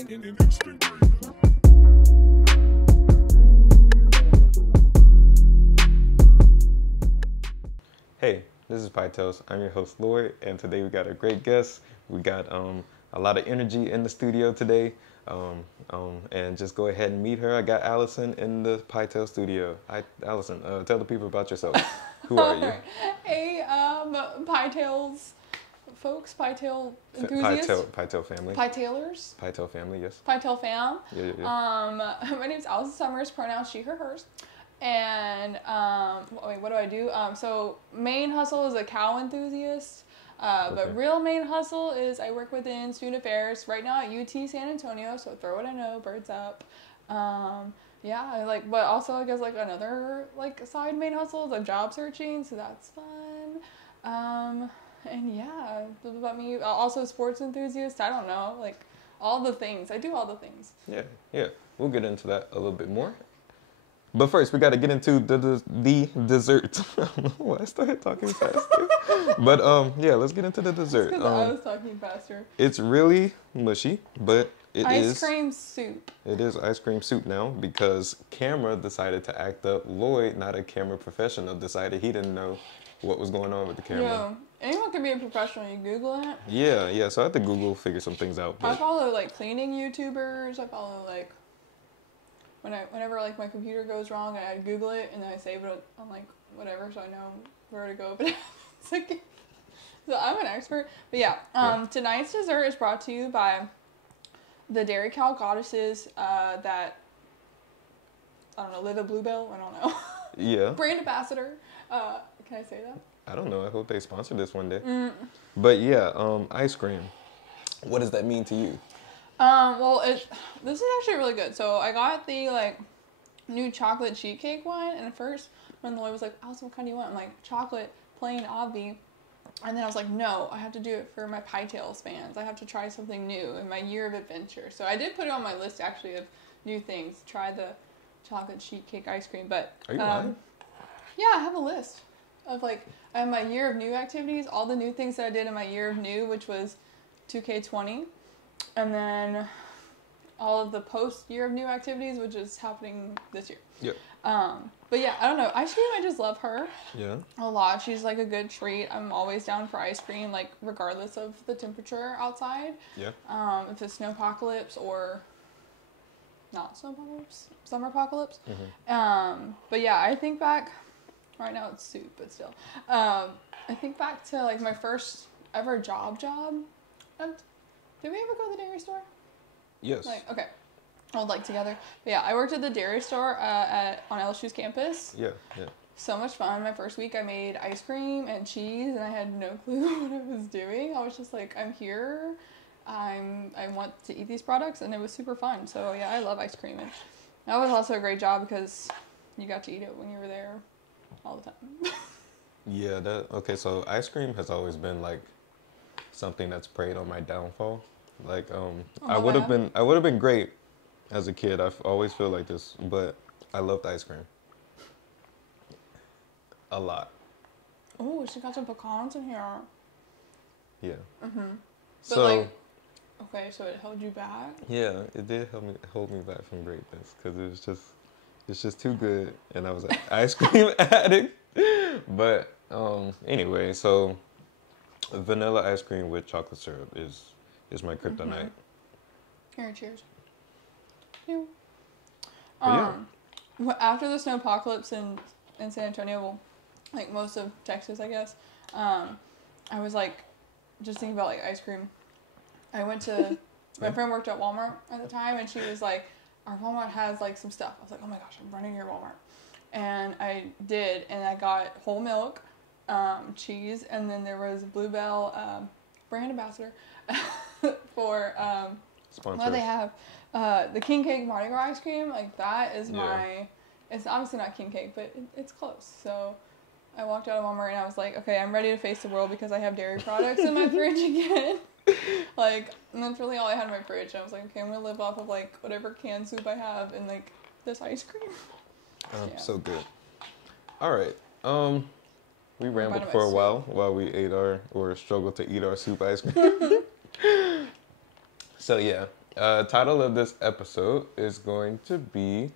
Hey, this is Pytos. I'm your host Lloyd, and today we got a great guest. We got a lot of energy in the studio today, and just go ahead and meet her. I got Allison in the Pytos studio. Hi, Allison. Tell the people about yourself. Who are you? Hey, Pytails folks, Pytail enthusiasts. Pytail family. Pytailers. Pytail family, yes. Pytail fam. Yeah. My name's Allison Summers, pronouns she, her, hers. And, wait, what do? So main hustle is a cow enthusiast. But real main hustle is I work within student affairs right now at UT San Antonio. So throw what I know, birds up. Yeah, but also I guess another side main hustle is I'm job searching. So that's fun. And yeah, about me, also sports enthusiast. I don't know, all the things. I do all the things. Yeah. We'll get into that a little bit more. But first, we got to get into the dessert. I don't know why I started talking faster. But yeah, let's get into the dessert. Because I was talking faster. It's really mushy, but it is ice cream soup. It is ice cream soup now because camera decided to act up. Lloyd, not a camera professional, decided he didn't know what was going on with the camera. Yo, anyone can be a professional. You Google it. Yeah. So I had to Google, figure some things out. But I follow cleaning YouTubers. I follow whenever my computer goes wrong, I Google it and then I save it on whatever, so I know where to go. But so I'm an expert. But yeah, tonight's dessert is brought to you by the Dairy Cow Goddesses that I don't know, live at Bluebell. I don't know. Yeah. Brand ambassador. Can I say that? I don't know. I hope they sponsor this one day. But yeah, ice cream. What does that mean to you? Well, this is actually really good. So I got the new chocolate sheet cake one, and at first when Lloyd was like, "Allison, what kind do you want?" I'm like, "Chocolate, plain, obvi." And then I was like, "No, I have to do it for my Pytails fans. I have to try something new in my year of adventure." So I did put it on my list actually of new things. Try the chocolate sheet cake ice cream, but are you lying? Yeah, I have a list of I have my year of new activities, all the new things that I did in my year of new, which was 2K20. And then all of the post-year of new activities, which is happening this year. Yeah. But yeah, I don't know. Ice cream, I just love her. Yeah. A lot. She's a good treat. I'm always down for ice cream, regardless of the temperature outside. Yeah. If it's snowpocalypse or not snowpocalypse, summerpocalypse. But yeah, I think back, right now it's soup, but still. I think back to my first ever job. Did we ever go to the dairy store? Yes. Okay. All together. But yeah, I worked at the dairy store on LSU's campus. Yeah. So much fun. My first week I made ice cream and cheese and I had no clue what I was doing. I was just I'm here. I want to eat these products and it was super fun. So yeah, I love ice cream. And that was also a great job because you got to eat it when you were there all the time. Yeah, okay, so ice cream has always been something that's preyed on my downfall. I would have been great as a kid. I always feel like this, but I loved ice cream a lot. Oh, she got some pecans in here. Yeah. But okay, so it held you back. Yeah, it did hold me back from greatness because it's just too good, and I was an ice cream addict. But anyway, so vanilla ice cream with chocolate syrup is my kryptonite. Here, cheers. Yeah. After the snowpocalypse in San Antonio, well, most of Texas, I guess, I was just thinking about ice cream. I went to my friend worked at Walmart at the time, and she was like, "Our Walmart has some stuff." I was like, "Oh my gosh, I'm running your Walmart," and I did, and I got whole milk, cheese, and then there was Bluebell brand ambassador for what do they have? The king cake Mardi Gras ice cream. That is it's obviously not king cake, but it's close. So I walked out of Walmart and I was like, okay, I'm ready to face the world because I have dairy products in my fridge again. And that's really all I had in my fridge. I was like, okay, I'm gonna live off of whatever canned soup I have and this ice cream. So good. All right. We rambled for a while we ate or struggled to eat our soup ice cream. So yeah, Title of this episode is going to be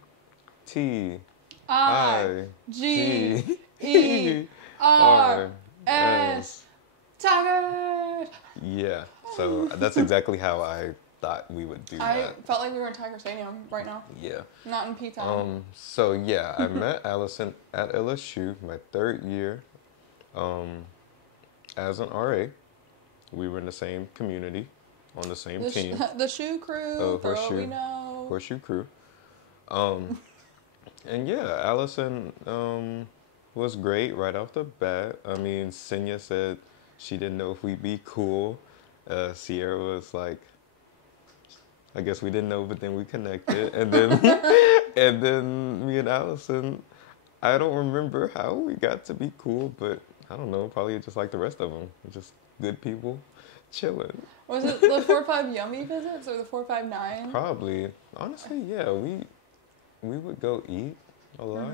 T I I G G E R S Tigers. Yeah, so that's exactly how I thought we would do I that. felt like we were in Tiger Stadium right now. Yeah. Not in P-Town. So yeah, I met Allison at LSU my third year as an RA. We were in the same community, on the same team. The shoe crew, Oh, for all horseshoe. we know. Horseshoe crew. And yeah, Allison was great right off the bat. I mean, Senya said she didn't know if we'd be cool. Sierra was like, I guess we didn't know, but then we connected. And then and then me and Allison, I don't remember how we got to be cool, but I don't know, probably just like the rest of them. Just good people, chilling. Was it the 4-5 Yummy visits or the 4-5-9? Probably. Honestly, yeah, we would go eat a lot.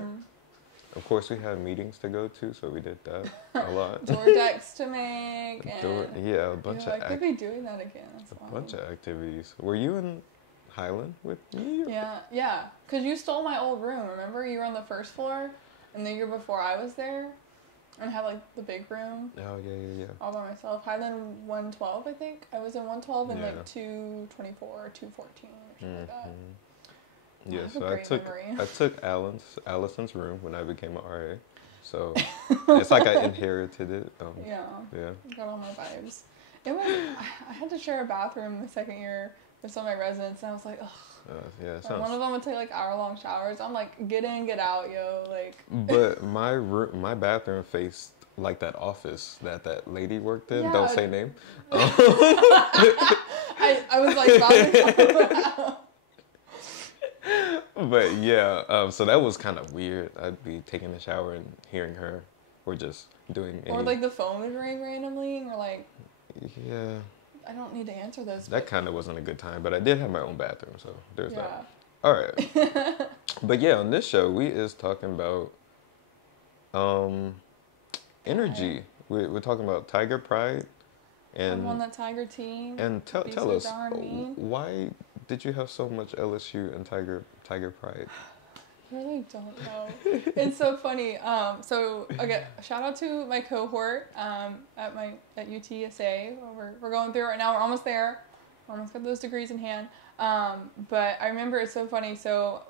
Of course, we had meetings to go to, so we did that a lot. Door decks to make. And Yeah, a bunch I of could be doing that again. That's a wild. bunch of activities. Were you in Highland with me? Yeah. Because you stole my old room, remember? You were on the first floor, and the year before I was there, and had, like, the big room. Oh, yeah. All by myself. Highland 112, I think. I was in 112 and, Yeah. like, 224 or 214 or something like that. Yeah, That's so a great memory. I took Allison's room when I became an RA. So it's like I inherited it. Yeah. Yeah. Got all my vibes. It was. I had to share a bathroom the second year with some of my residents, and I was like, ugh. Yeah, And one of them would take like hour-long showers. I'm like, get in, get out, yo. Like. But my bathroom faced like that office that lady worked in. Yeah. Don't say name. I was like, about to talk about. But yeah, so that was kind of weird. I'd be taking a shower and hearing her, or just doing. Or like the phone would ring randomly, and we're like, yeah. I don't need to answer this. That kind of wasn't a good time, but I did have my own bathroom, so there's Yeah. that. All right. But yeah, on this show, we is talking about energy. We're talking about Tiger Pride. I'm on that Tiger team. And Be tell so us, darn mean. why did you have so much LSU and Tiger Pride? I really don't know. It's so funny. So okay, shout out to my cohort at UTSA. We're going through it right now. We're almost there. We're almost got those degrees in hand. But I remember it's so funny. So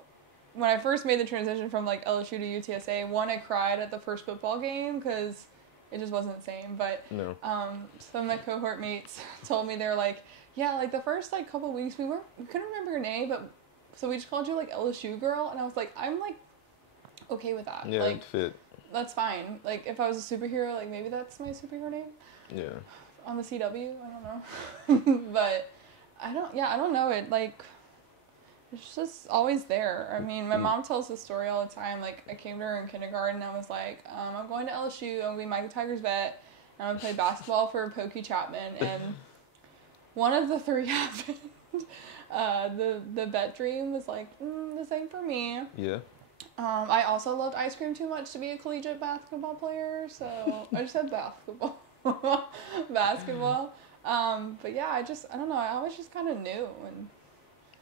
when I first made the transition from like LSU to UTSA, I cried at the first football game because it just wasn't the same. But No. some of my cohort mates told me they're like, yeah, like the first like couple weeks we couldn't remember your name, but so we just called you like LSU girl, and I was like, I'm like okay with that. Yeah, like it fit. that's fine. Like if I was a superhero, like maybe that's my superhero name Yeah. on the CW. I don't know, but I don't know it. Like it's just always there. I mean, my mom tells this story all the time. Like I came to her in kindergarten, and I was like, I'm going to LSU. I'm gonna be Michael Tiger's vet. And I'm gonna play basketball for Pokey Chapman, and one of the three happened. The vet dream was like, this ain't for me. Yeah. I also loved ice cream too much to be a collegiate basketball player, so I just said basketball. But yeah, I don't know, I always just kind of knew. And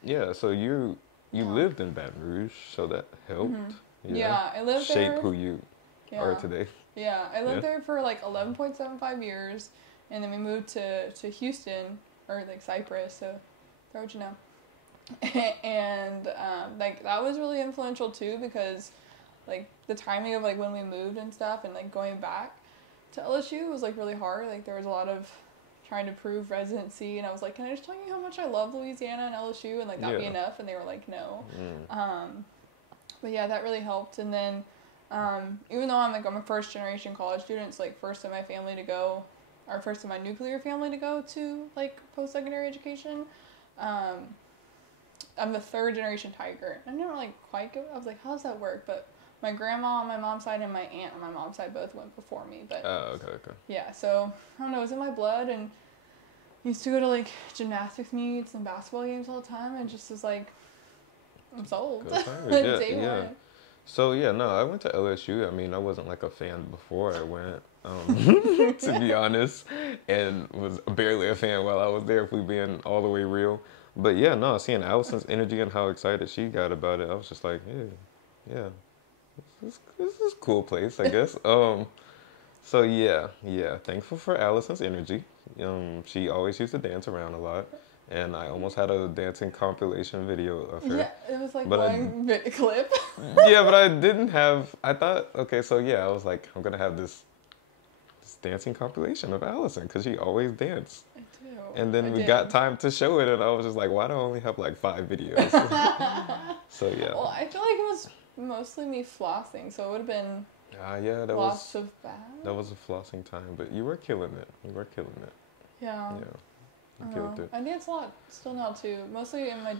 Yeah, so you lived in Baton Rouge, so that helped. Yeah, I lived shape there. who you are today. Yeah, I lived there for like 11.75 years, and then we moved to Houston, or like Cyprus, so how would you know? And like that was really influential too, because like the timing of like when we moved and stuff, and like going back to LSU was like really hard. Like there was a lot of trying to prove residency, and I was like, can I just tell you how much I love Louisiana and LSU, and like that be enough? And they were like, no. But yeah, that really helped. And then even though I'm a first generation college student, it's like first in my family to go, or first in my nuclear family to go to like post-secondary education. I'm the third generation Tiger. I never like quite I was like, how does that work? But my grandma on my mom's side and my aunt on my mom's side both went before me. But okay. yeah, so I don't know, it was in my blood, and used to go to like gymnastics meets and basketball games all the time, and just was like, I'm sold. Day one. So yeah, no, I went to LSU. I mean, I wasn't like a fan before I went, to be honest, and was barely a fan while I was there, if we being all the way real. But yeah, no, seeing Allison's energy and how excited she got about it, I was just like, yeah, this is a cool place, I guess. So yeah, thankful for Allison's energy. She always used to dance around a lot, and I almost had a dancing compilation video of her. Yeah, it was like But one clip. yeah, but I didn't have. I thought, okay, so yeah, I was like, I'm gonna have this dancing compilation of Allison because she always danced. I do. And then I we did. got time to show it, and I was just like, why do I only have like 5 videos? So yeah. Well, I feel like it was mostly me flossing, so it would have been Yeah, lots of bad. that was a flossing time, but you were killing it. You were killing it. Yeah. Yeah, you killed it. I dance a lot still now too, mostly in my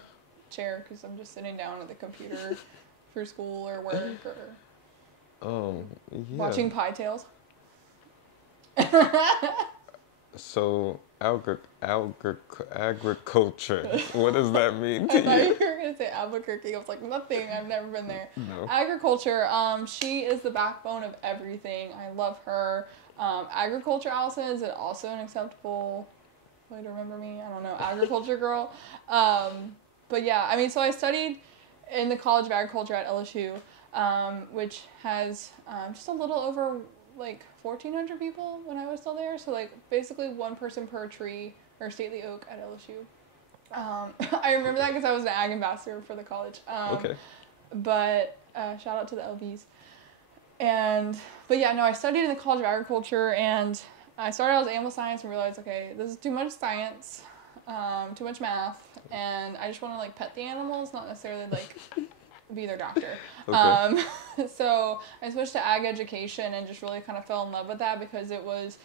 chair because I'm just sitting down at the computer for school or work or Yeah. watching Pie Tales. So agriculture. What does that mean to I thought you? you were gonna say Albuquerque. I was like, nothing. I've never been there. No. Agriculture. She is the backbone of everything. I love her. Agriculture, Allison, is it also an acceptable way to remember me? I don't know. Agriculture girl. But yeah, I mean, so I studied in the College of Agriculture at LSU, which has just a little over like 1,400 people when I was still there. So like basically one person per tree or stately oak at LSU. I remember that because I was an ag ambassador for the college. Okay. But shout out to the LBs. But yeah, no, I studied in the College of Agriculture, and I started out as animal science and realized, okay, this is too much science, too much math, and I just want to like pet the animals, not necessarily like be their doctor. Okay. So I switched to ag education and just really kind of fell in love with that because it was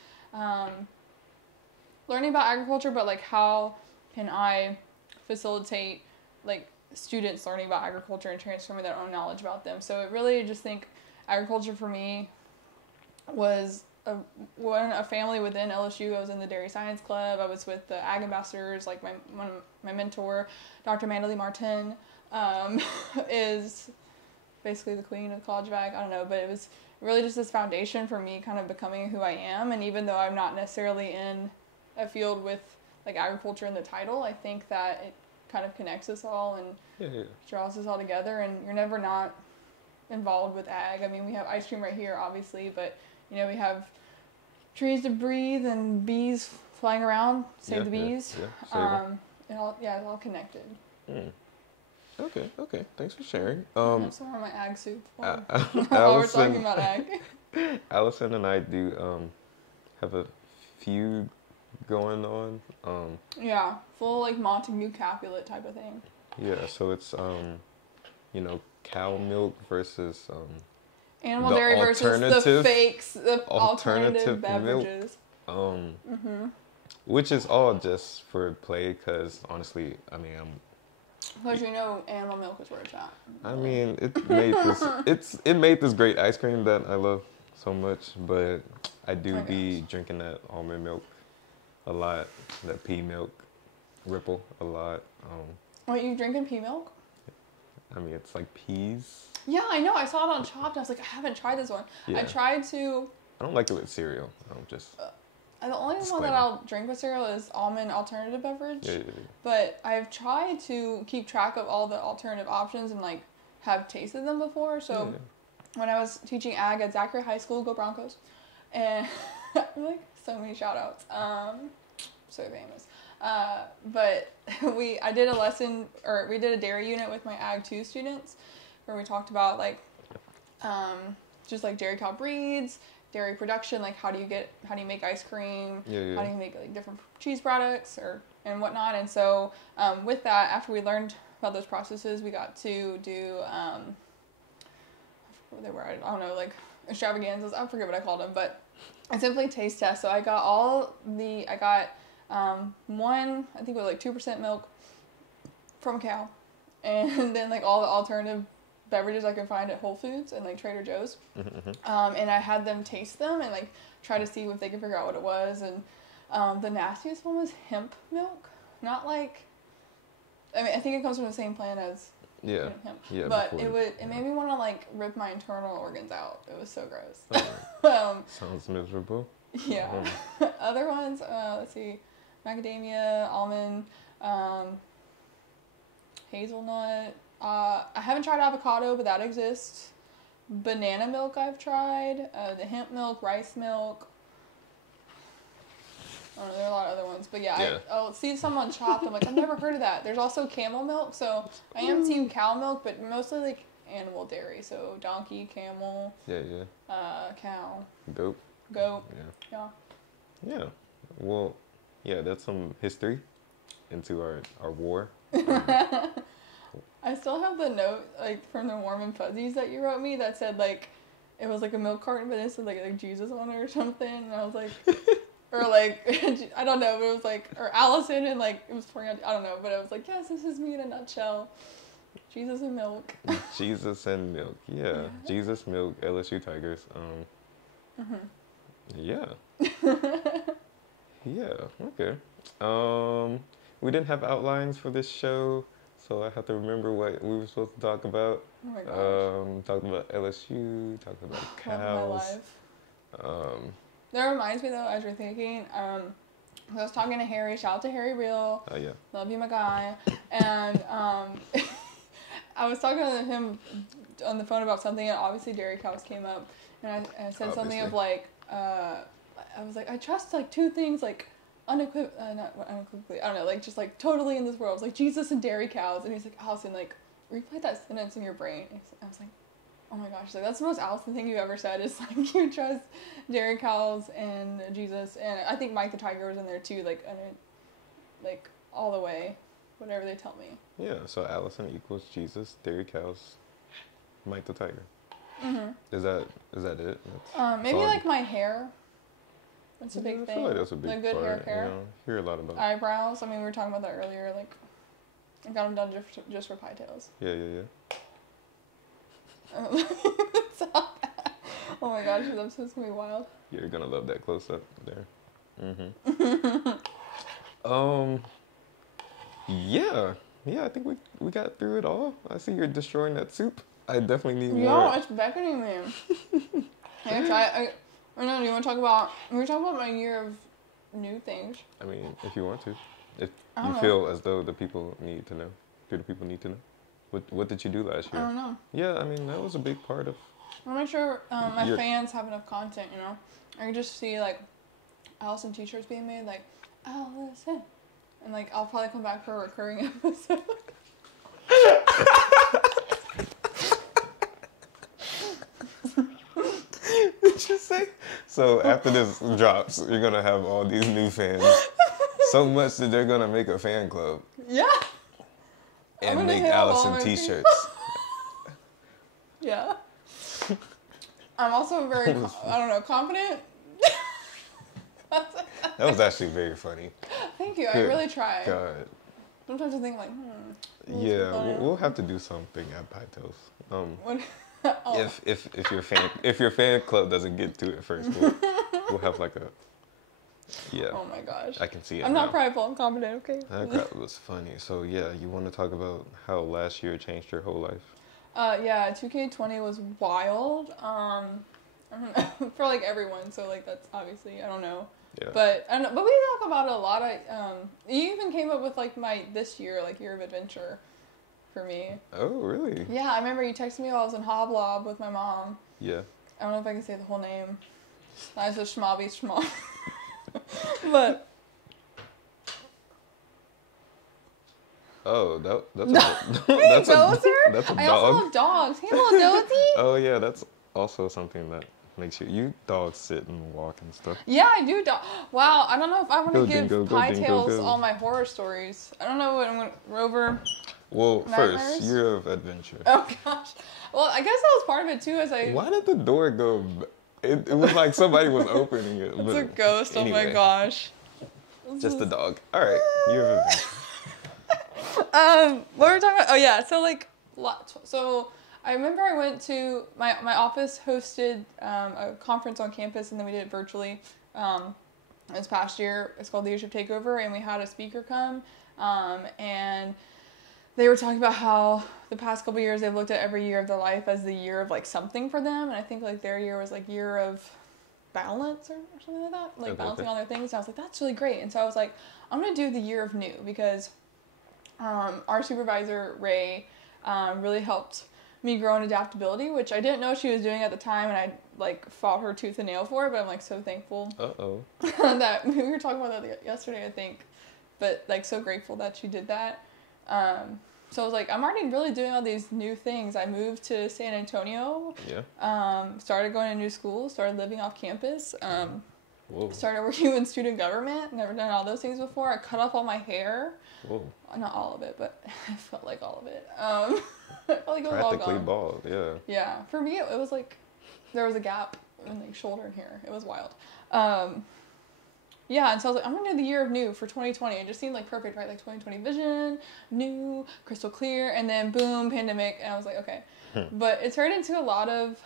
learning about agriculture, but like how can I facilitate like students learning about agriculture and transforming their own knowledge about them. So it really just think agriculture for me was a family within LSU. I was in the Dairy Science Club. I was with the ag ambassadors, like my mentor, Dr. Mandalee Martin, is basically the queen of the College of Ag. I don't know, but it was really just this foundation for me kind of becoming who I am. And even though I'm not necessarily in a field with like agriculture in the title, I think that it kind of connects us all and draws us all together, and you're never not involved with ag. I mean, we have ice cream right here, obviously, but you know, we have trees to breathe and bees flying around. Save the bees. It's all connected. Okay. Thanks for sharing. I have some more of my ag soup while Allison, we're talking about ag. Allison and I do have a feud going on. Yeah, full like Montague Capulet type of thing. Yeah, so it's cow milk versus Animal the dairy versus the fakes, the alternative beverages. Which is all just for play, because honestly, I mean, Because you know animal milk is where it's at. I mean, it made this great ice cream that I love so much, but I do be drinking that almond milk a lot, that pea milk, Ripple a lot. What, you drinking pea milk? I mean, it's like peas. Yeah, I know. I saw it on Chopped. And I was like, I haven't tried this one. Yeah. I tried to. I don't like it with cereal. The only one that I'll drink with cereal is almond alternative beverage. Yeah. But I've tried to keep track of all the alternative options and like have tasted them before. So when I was teaching ag at Zachary High School, go Broncos, and like so many shout outs, so famous. But I did a lesson, or we did a dairy unit with my Ag 2 students where we talked about like just like dairy cow breeds, dairy production, like how do you make ice cream, how do you make like different cheese products and whatnot. And so with that, after we learned about those processes, we got to do I forget what they were, I don't know, like extravaganzas, I forget what I called them, but I simply taste test. So I got one, I think it was like 2% milk from a cow, and then like all the alternative beverages I could find at Whole Foods and like Trader Joe's. And I had them taste them and like try to see if they could figure out what it was. And the nastiest one was hemp milk. Not like, I mean, I think it comes from the same plant as hemp. Yeah, but it made me want to like rip my internal organs out. It was so gross. Sounds miserable. Yeah. Other ones, let's see, macadamia, almond, hazelnut. I haven't tried avocado, but that exists. Banana milk I've tried. The hemp milk, rice milk. I don't know, there are a lot of other ones. But yeah. I'll see someone chopped. I'm like, I've never heard of that. There's also camel milk. So I am team cow milk, but mostly like animal dairy. So donkey, camel. Yeah. Cow. Goat. Yeah. Yeah. Well, yeah, that's some history into our war. I still have the note, like, from the Warm and Fuzzies that you wrote me that said, like, it was, like, a milk carton, but it said, like Jesus on it or something, and I was like, or, like, I don't know, but it was, like, or Allison, and, like, it was pouring out, I don't know, but it was like, yes, this is me in a nutshell. Jesus and milk. Jesus and milk, yeah. Jesus, milk, LSU Tigers, yeah. Yeah, okay. We didn't have outlines for this show, so I have to remember what we were supposed to talk about. Oh my gosh. Talking about LSU, talking about cows. Love my life. That reminds me though, as you're thinking, I was talking to Harry. Shout out to Harry Real. Oh yeah. Love you, my guy. And I was talking to him on the phone about something, and obviously dairy cows came up, and I said something of like, I was like, I trust like two things, like not unequivocally, I don't know, like just like totally in this world. I was like, Jesus and dairy cows, and he's like, Allison, like replay that sentence in your brain. And I was like, oh my gosh, like that's the most Allison thing you ever said, is like you trust dairy cows and Jesus, and I think Mike the Tiger was in there too, like like all the way, whatever they tell me. Yeah, so Allison equals Jesus, dairy cows, Mike the Tiger. Is that it? Maybe like my hair. That's a big thing. I feel like that's a big the good part. hair. You know, hear a lot about eyebrows. I mean, we were talking about that earlier. Like, I got them done just for pie tails. Yeah. Stop that. Oh my gosh, this episode's gonna be wild. You're gonna love that close up there. Yeah. I think we got through it all. I see you're destroying that soup. I definitely need more. Yo, it's beckoning me. I know. Do you want to talk about? We were talking about my year of new things. I mean, if you want to, if you feel as though the people need to know, do the people need to know? What did you do last year? I don't know. Yeah, I mean that was a big part of. I want to make sure my fans have enough content. You know, I can just see like Allison t-shirts being made, like Allison, and like I'll probably come back for a recurring episode. Did you say? So after this drops, you're gonna have all these new fans. So much that they're gonna make a fan club. Yeah. And make Allison t-shirts. Yeah. I'm also very, confident. That was actually very funny. Thank you. I really try. God. Sometimes I think like, Yeah, we'll have to do something at Pytos. If your fan club doesn't get to it first, we'll have like a. Yeah. Oh my gosh. I can see it. I'm not prideful. I'm confident. Okay. That was funny. So yeah, you want to talk about how last year changed your whole life? Yeah, 2K20 was wild. I don't know, for like everyone. So like that's obviously I don't know. Yeah. But I don't know. But we talk about it a lot. You even came up with like my this year like year of adventure, for me. Oh really? Yeah, I remember you texted me while I was in Hoblob with my mom. Yeah. I don't know if I can say the whole name. I was just Schmobby Schmob. But. Oh, that's a that's a dog. I also love dogs. Hey, little Dozy. Oh yeah, that's also something that makes you dogs sit and walk and stuff. Yeah, I do. Wow, I don't know if I want to give Pie Tales all my horror stories. I don't know what I'm going to Rover. Well, first, year of adventure. Oh gosh. Well, I guess that was part of it too. Why did the door go? It was like somebody was opening it. It's a ghost. Anyway, oh my gosh. Just a dog. All right, year of adventure. What were we talking about? Oh yeah, so I remember I went to my office hosted a conference on campus, and then we did it virtually this past year. It's called Leadership Takeover, and we had a speaker come, and they were talking about how the past couple years they've looked at every year of their life as the year of like something for them, and I think like their year was like year of balance or something like that, like balancing all their things. And I was like, that's really great, and so I was like, I'm gonna do the year of new, because Our supervisor, Ray, really helped me grow in adaptability, which I didn't know she was doing at the time, and I like fought her tooth and nail for it, but I'm like so thankful that we were talking about that yesterday, I think, but like so grateful that she did that. So I was like, I'm already really doing all these new things. I moved to San Antonio. Yeah. Started going to new school. Started living off campus. Whoa. Started working in student government. Never done all those things before. I cut off all my hair. Whoa. Not all of it, but I felt like all of it. I felt like it was Practically all gone. bald, yeah. Yeah. For me, it was like there was a gap in like shoulder and hair. It was wild. Yeah, and so I was like, I'm gonna do the year of new for 2020. It just seemed like perfect, right? Like 2020 vision, new, crystal clear, and then boom, pandemic, and I was like, okay. But it turned into a lot of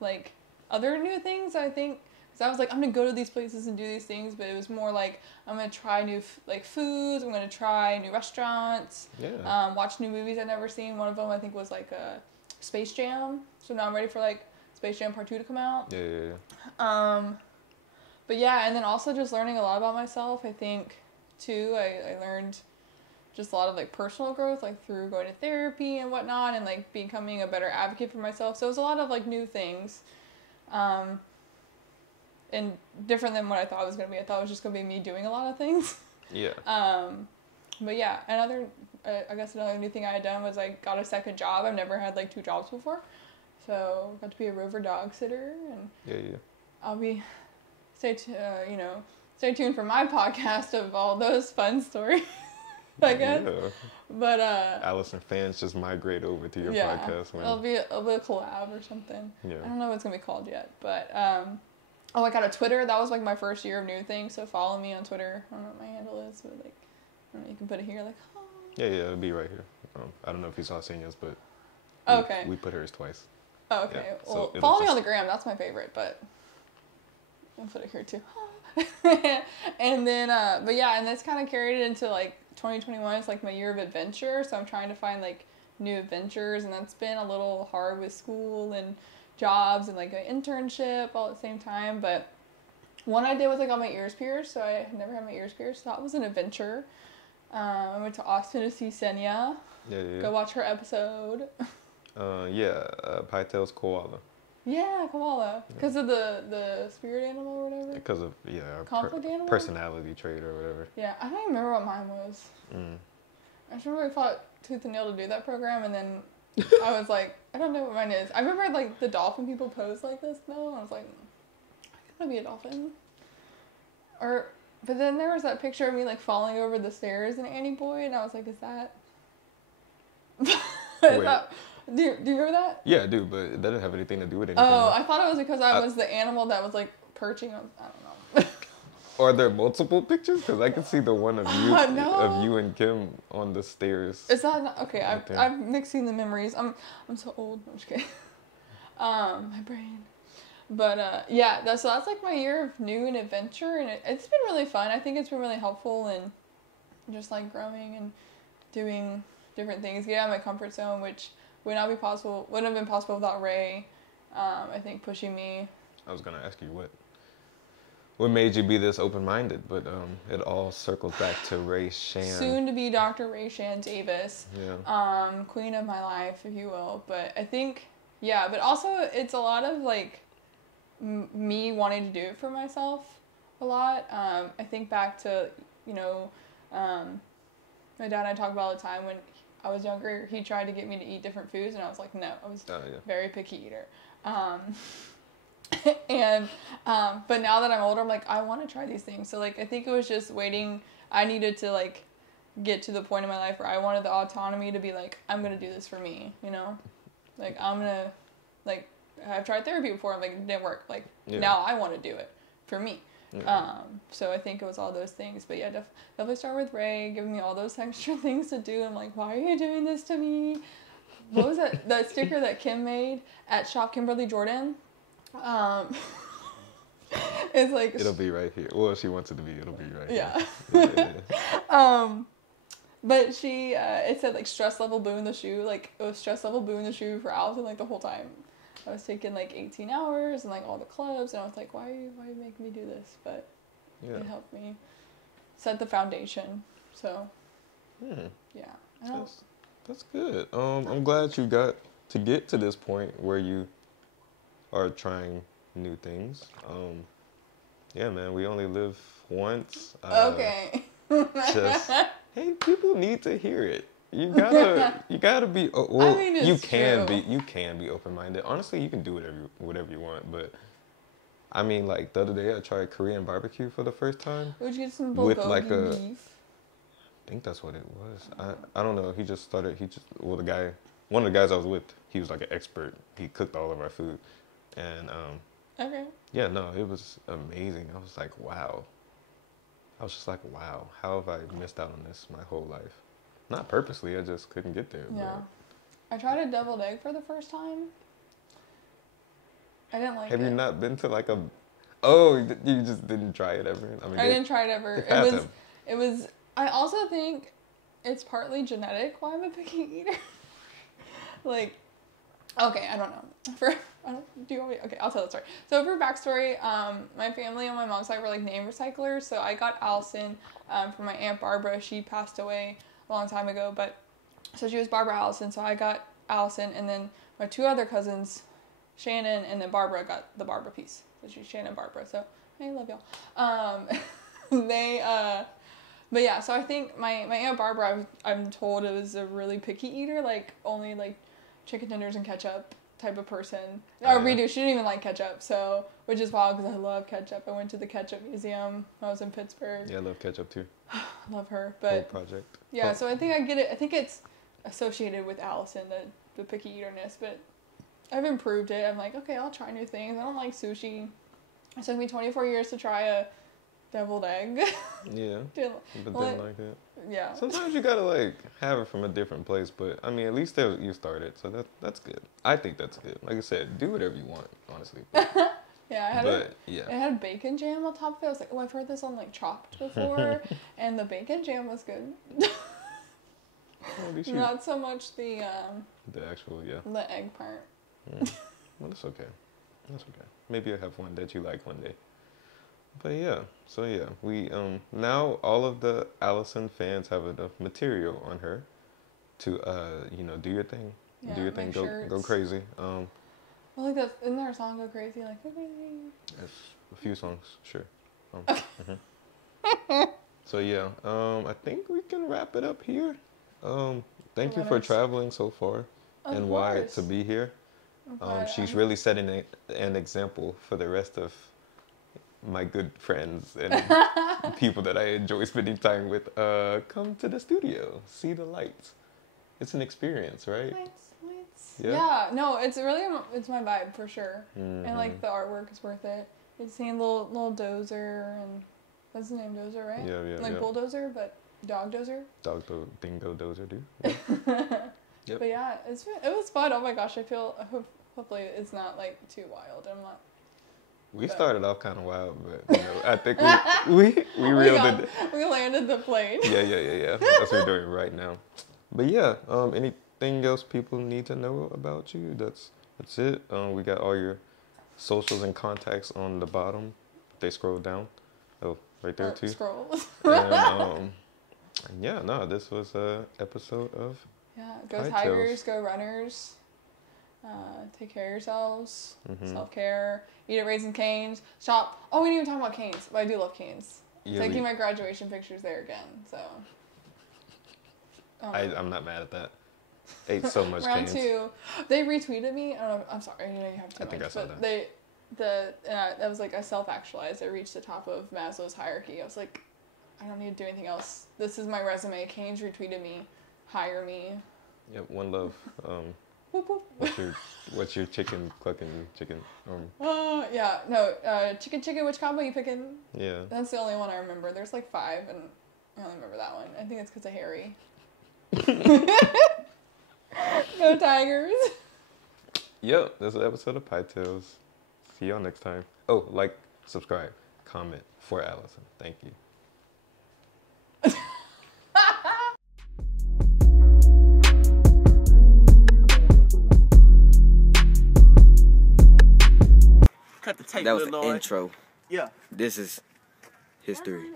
like other new things, I think. Because I was like, I'm gonna go to these places and do these things, but it was more like I'm gonna try new like foods. I'm gonna try new restaurants. Yeah. Watch new movies I'd never seen. One of them I think was like Space Jam. So now I'm ready for like Space Jam Part 2 to come out. Yeah. But yeah, and then also just learning a lot about myself. I think too, I learned just a lot of like personal growth, like through going to therapy and whatnot, and like becoming a better advocate for myself. So it was a lot of like new things. And different than what I thought it was going to be. I thought it was just going to be me doing a lot of things. Yeah. But yeah, I guess another new thing I had done was I got a second job. I've never had like 2 jobs before. So got to be a rover dog sitter, and Yeah. I'll be, stay tuned for my podcast of all those fun stories, I guess. Yeah. But Allison fans just migrate over to your podcast. It'll be a collab or something. Yeah. I don't know what it's going to be called yet, but I got a Twitter. That was like my first year of new thing. So follow me on Twitter. I don't know what my handle is, but like, I don't know, you can put it here. Like, oh. Yeah, it'll be right here. I don't know if you saw Senia's, but we put hers twice. Oh, okay. Yeah, well, follow me on the gram. That's my favorite, but I'll put it here too. And then, but yeah, and that's kind of carried it into like 2021. It's like my year of adventure. So I'm trying to find like new adventures, and that's been a little hard with school and jobs and like an internship all at the same time. But one I did was like got my ears pierced, so I had never had my ears pierced, so that was an adventure. I went to Austin to see Senya. Yeah. Go watch her episode. Pytail's koala. Yeah, koala. Because of the spirit animal or whatever. Because of conflict animal? Personality trait or whatever. Yeah, I don't even remember what mine was. I just remember we fought tooth and nail to do that program, and then I was like, I don't know what mine is. I remember like the dolphin people pose like this though, and I was like, I gotta be a dolphin. But then there was that picture of me like falling over the stairs in Annie Boy, and I was like, is that? Do you remember that? Yeah, I do, but it doesn't have anything to do with anything. Oh, I thought it was because I was the animal that was like perching on. I don't know. Are there multiple pictures? Because I can see the one of you of you and Kim on the stairs. Is that not, okay? I'm mixing the memories. I'm so old. I'm just kidding. My brain. But yeah, that's like my year of new and adventure, and it's been really fun. I think it's been really helpful in just like growing and doing different things. Get out of my comfort zone, which wouldn't have been possible without Ray. I think pushing me. I was gonna ask you what made you be this open-minded, but it all circles back to Ray Shan. Soon to be Dr. Ray Shan Davis. Yeah. Queen of my life, if you will. But I think, yeah, but also it's a lot of like me wanting to do it for myself a lot. I think back to, my dad and I talk about all the time when I was younger, he tried to get me to eat different foods, and I was like, no, I was very picky eater. But now that I'm older, I'm like, I want to try these things. So like, I think it was just waiting. I needed to like get to the point in my life where I wanted the autonomy to be like, I'm going to do this for me, like I'm going to like, I've tried therapy before. I'm like, it didn't work. Like now I want to do it for me. Yeah. So I think it was all those things, but yeah, definitely start with Ray giving me all those extra things to do. I'm like, why are you doing this to me? What was that sticker that Kim made at Shop Kimberly Jordan? It's like it'll be right here. Well, if she wants it to be, it'll be right here. Yeah. But she it said like stress level boo in the shoe. Like it was stress level boo in the shoe for Allison like the whole time. I was taking like 18 hours and like all the clubs, and I was like, why you make me do this? But it helped me set the foundation. So yeah. That's good. I'm glad you got to get to this point where you are trying new things. Yeah, man, we only live once. Okay. Just hey, people need to hear it. You gotta be. Well, I mean, you it's can true. be open-minded. Honestly, you can do whatever you want. But I mean, like the other day, I tried Korean barbecue for the first time Would you get some with bulgogi like a. beef? I think that's what it was. I don't know. Well, one of the guys I was with, he was like an expert. He cooked all of our food, and Okay. yeah, no, it was amazing. I was like, wow. I was just like, wow, how have I missed out on this my whole life? Not purposely, I just couldn't get there. Yeah. I tried a deviled egg for the first time. I didn't like it. Have you not been to like a... Oh, you just didn't try it ever? I mean, I didn't try it ever. It was, I also think it's partly genetic why I'm a picky eater. Like, okay, I don't know. Do you want me? Okay, I'll tell the story. So for backstory, my family on my mom's side were like name recyclers. So I got Allison from my Aunt Barbara. She passed away a long time ago, but so she was Barbara Allison. So I got Allison, and then my two other cousins, Shannon and then Barbara, got the Barbara piece. So she's Shannon Barbara. So I love y'all. But yeah. So I think my Aunt Barbara, I'm told, it was a really picky eater. Like only like chicken tenders and ketchup type of person. Or redo, she didn't even like ketchup, so, which is wild because I love ketchup. I went to the ketchup museum when I was in Pittsburgh. Yeah, I love ketchup too. I love her, but whole project. Yeah, so I think I get it. I think it's associated with Allison, the picky eaterness, but I've improved it. I'm like, okay, I'll try new things. I don't like sushi. It took me 24 years to try a deviled egg. Yeah, didn't like it. Yeah. Sometimes you gotta like have it from a different place, but I mean, at least you started, so that's good. I think that's good. Like I said, do whatever you want, honestly. Yeah, it had bacon jam on top of it. I was like, oh, I've heard this on like Chopped before, and the bacon jam was good. Not so much the actual the egg part. Well, that's okay. That's okay. Maybe I'll have one that you like one day. But yeah, so yeah, we now all of the Allison fans have enough material on her to do your thing, do your thing, go crazy. Well, like that, isn't there a song "Go Crazy"? Like go crazy. There's a few songs, sure. So yeah, I think we can wrap it up here. Thank you for traveling so far and wide to be here. She's really setting an example for the rest of my good friends and people that I enjoy spending time with. Come to the studio, see the lights. It's an experience, right? Lights. Yeah, no, it's my vibe for sure. Mm-hmm. And like the artwork is worth it. It's seeing little dozer, and that's the name, dozer, right? Yeah. Like bulldozer, but dog dozer. Dingo dozer, dude. Yeah. Yep. But yeah, it was fun. Oh my gosh, hopefully it's not like too wild. We started off kind of wild, but I think we reeled it. We landed the plane. Yeah. That's what we're doing right now. But yeah, anything else people need to know about you? That's it. We got all your socials and contacts on the bottom. They scroll down. Oh, right there too. Scroll. And yeah, no, this was a episode of Go Tigers, go Runners. Take care of yourselves. Self-care. Eat at Raising Cane's. Shop. Oh, we didn't even talk about Cane's, but I do love Cane's. Taking my graduation pictures there again, so. I'm not mad at that. Ate so much Round Cane's. 2. They retweeted me. I don't know. I'm sorry. I know you have too much. I think I saw that. That was like I self-actualized. I reached the top of Maslow's hierarchy. I was like, I don't need to do anything else. This is my resume. Cane's retweeted me. Hire me. Yep. One love. Whoop, whoop. What's your chicken clucking chicken? Yeah, no, chicken, which combo you picking? Yeah. That's the only one I remember. There's like 5, and I only remember that one. I think it's because of Harry. Go Tigers. Yep, that's an episode of Pie Tales. See y'all next time. Oh, like, subscribe, comment for Allison. Thank you. Cut the tape. That was the intro. Yeah. This is history.